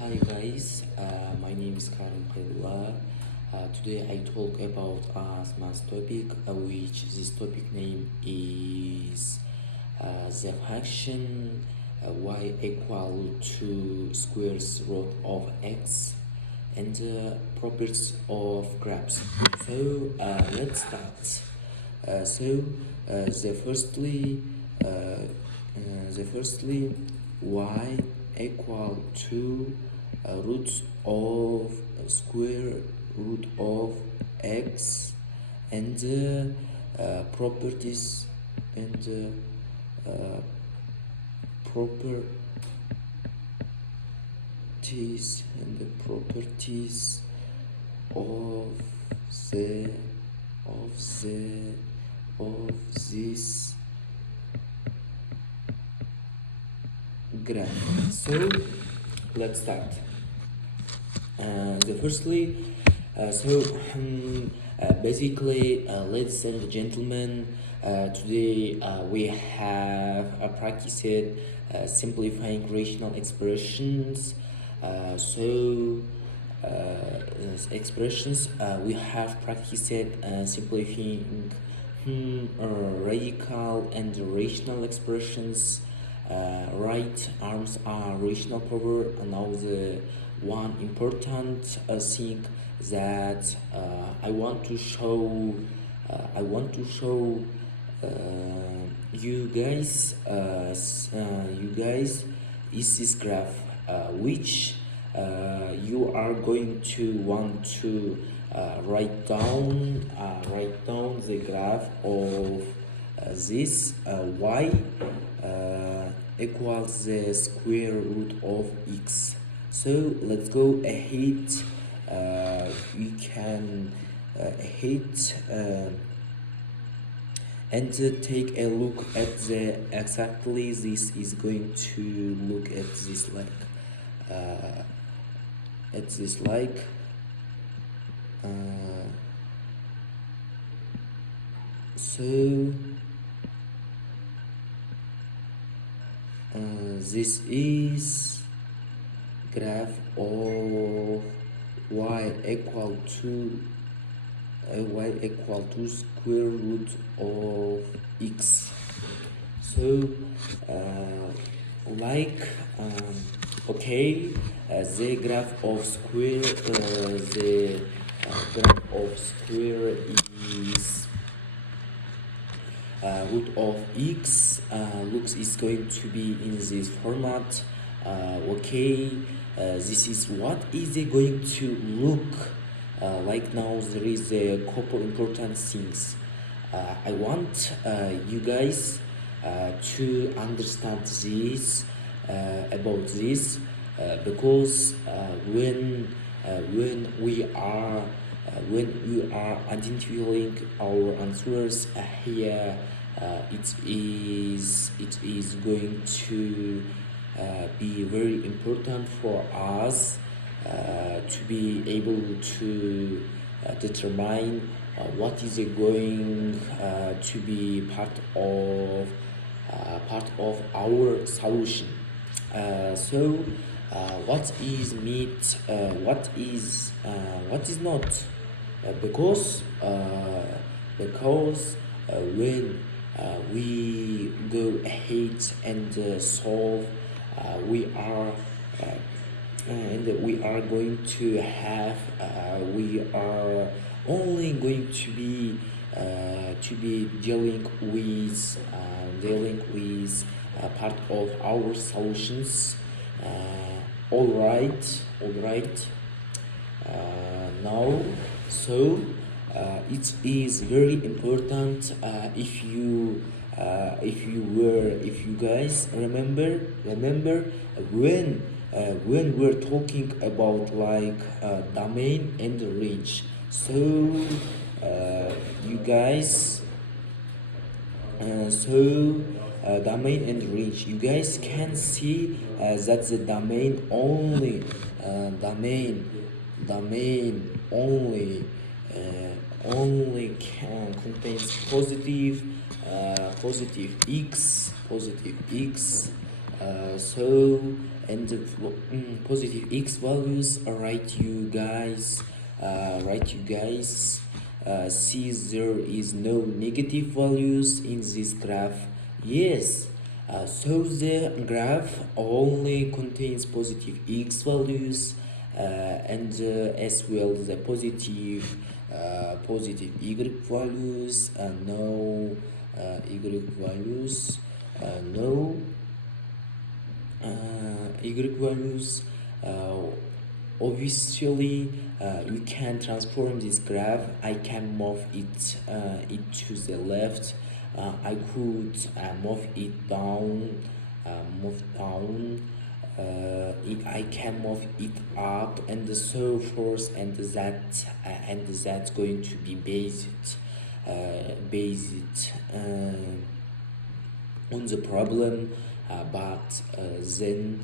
Hi guys, my name is Karim Kairulla. Today I talk about a math topic, which this topic name is the function y equal to square root of x and the properties of graphs. So let's start. The firstly y equal to roots of square root of x and properties and properties of the of this graph. So let's start. Basically, ladies and gentlemen, today we have practiced simplifying rational expressions. We have practiced simplifying radical and rational expressions. Right arms are rational power, and now the one important thing that I want to show you guys is this graph which you are going to want to write down the graph of this y equals the square root of x. So let's go ahead. We can and take a look at the exactly this is going to look at this like so this is graph of y equal to square root of x. So the graph of square is root of x looks is going to be in this format. This is what is it going to look like. Now there is a couple important things I want you guys to understand this about this because when we are identifying our answers here, it is going to be very important for us to be able to determine what is going to be part of our solution. What is meet? What is not? Because when we go ahead and solve, we are going to have we are only going to be dealing with part of our solutions. All right. Now, so it is very important if you guys remember when we're talking about domain and range. So you guys domain and range, you guys can see that the domain only contains positive x So and the positive x values, write you guys, see there is no negative values in this graph. Yes, so the graph only contains positive x values, and as well the positive y values, no y values, no y values. Obviously, you can transform this graph. I can move it to the left. I could move it down, move down. I can move it up and so forth, and that's going to be based on the problem, but then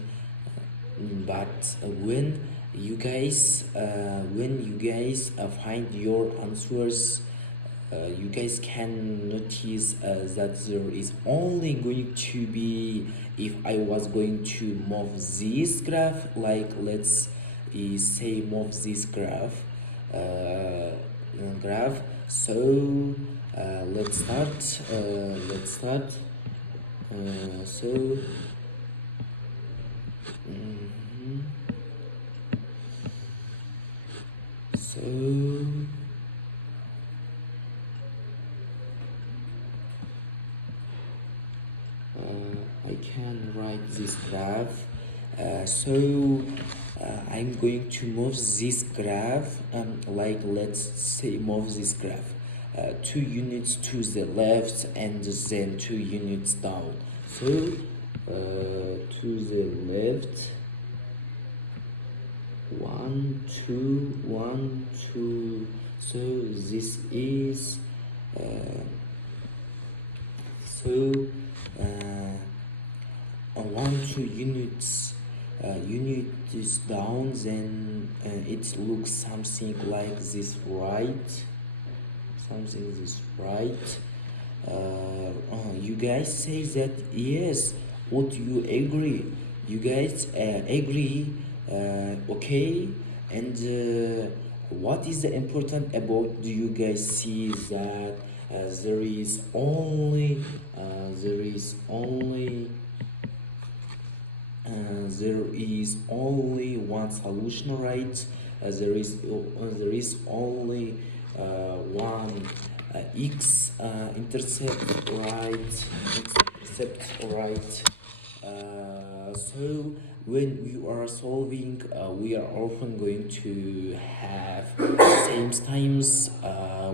but when you guys find your answers, you guys can notice that there is only going to be, if I was going to move this graph, like let's say move this graph, so let's start. So so I can write this graph. I'm going to move this graph, like let's say move this graph 2 units to the left and then 2 units down. So to the left, 1 2 1 2. So this is on 1 2 unit is down, then it looks something like this, right? You guys say that yes. Would you agree? You guys agree? Okay. And what is the important about? Do you guys see that there is only one solution, right? There is only one x intercept, right? So when we are solving, we are often going to have same times.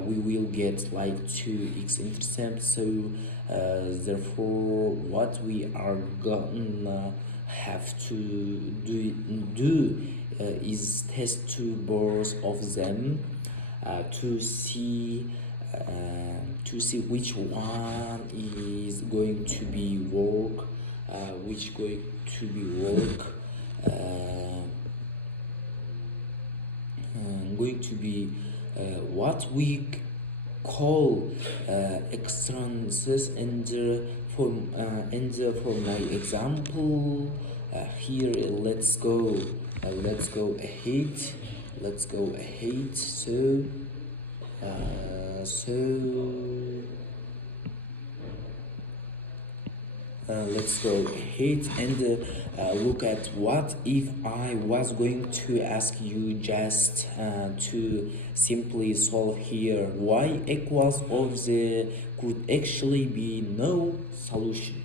We will get like 2x intercept. So therefore, what we are gonna have to do is test two both of them to see which one is going to be work, going to be what we call externalities. And for my example, here let's go ahead. Let's go ahead and look at what if I was going to ask you just to simply solve here y equals of the could actually be no solution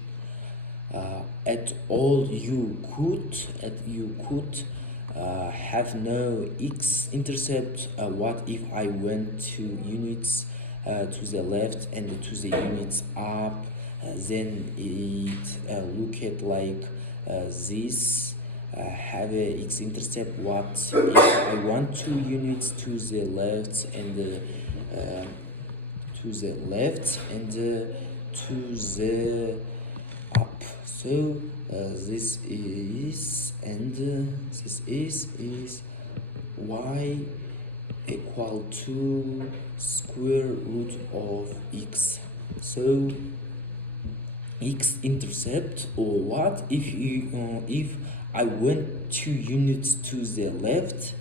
at all. You could have no x intercept. What if I went 2 units to the left and to the units up? Then it look at like this, have a x intercept. What if I want 2 units to the left and to the up? So this is y equal to square root of x. So x-intercept, or what if I went 2 units to the left,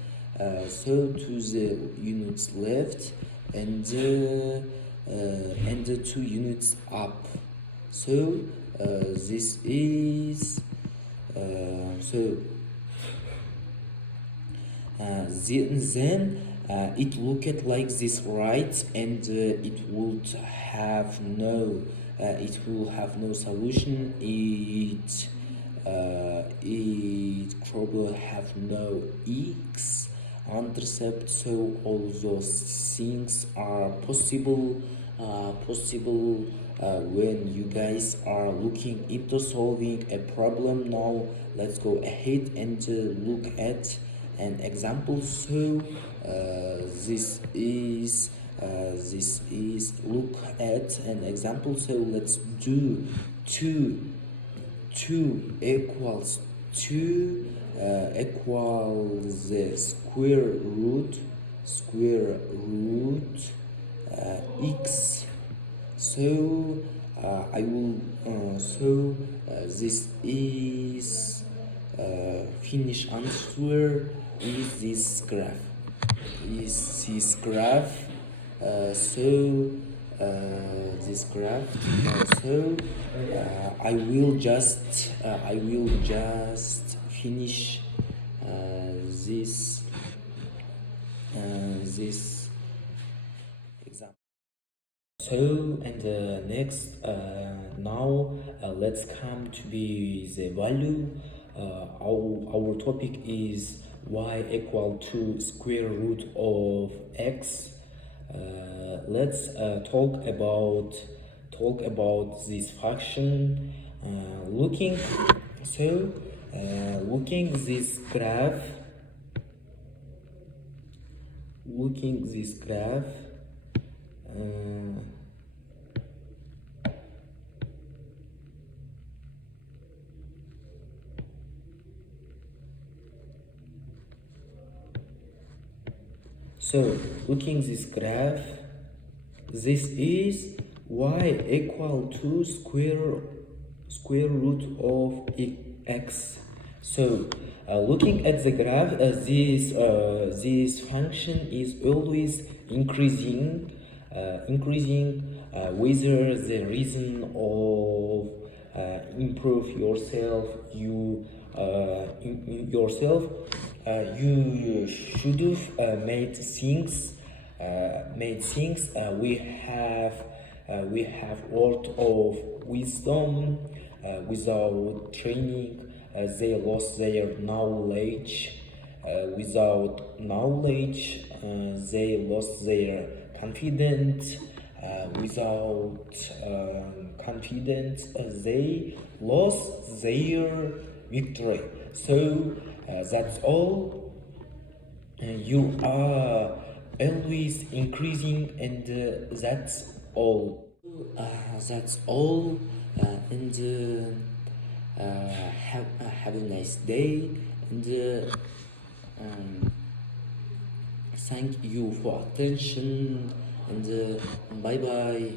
so to the units left, and the 2 units up. So this is so then it looked like this, right? And it will have no solution. It probably have no x intercept. So all those things are possible when you guys are looking into solving a problem. Now let's go ahead and look at an example. So this is look at an example. So let's do 2 equals 2 equals the square root x. So I will this is finish answer is this graph. This graph. This graph. I will just finish this example. So and next now let's come to be the value. Our topic is y equal to square root of x. Let's talk about this function. Looking this graph. So looking this graph, this is y equal to square root of x. So looking at the graph, this function is always increasing, whether the reason of improve yourself, you should have made things. We have word of wisdom. Without training, they lost their knowledge. Without knowledge, they lost their confidence. Without confidence, they lost their victory. So that's all. You are always increasing, and that's all. That's all. And have a nice day. And thank you for attention. And bye bye.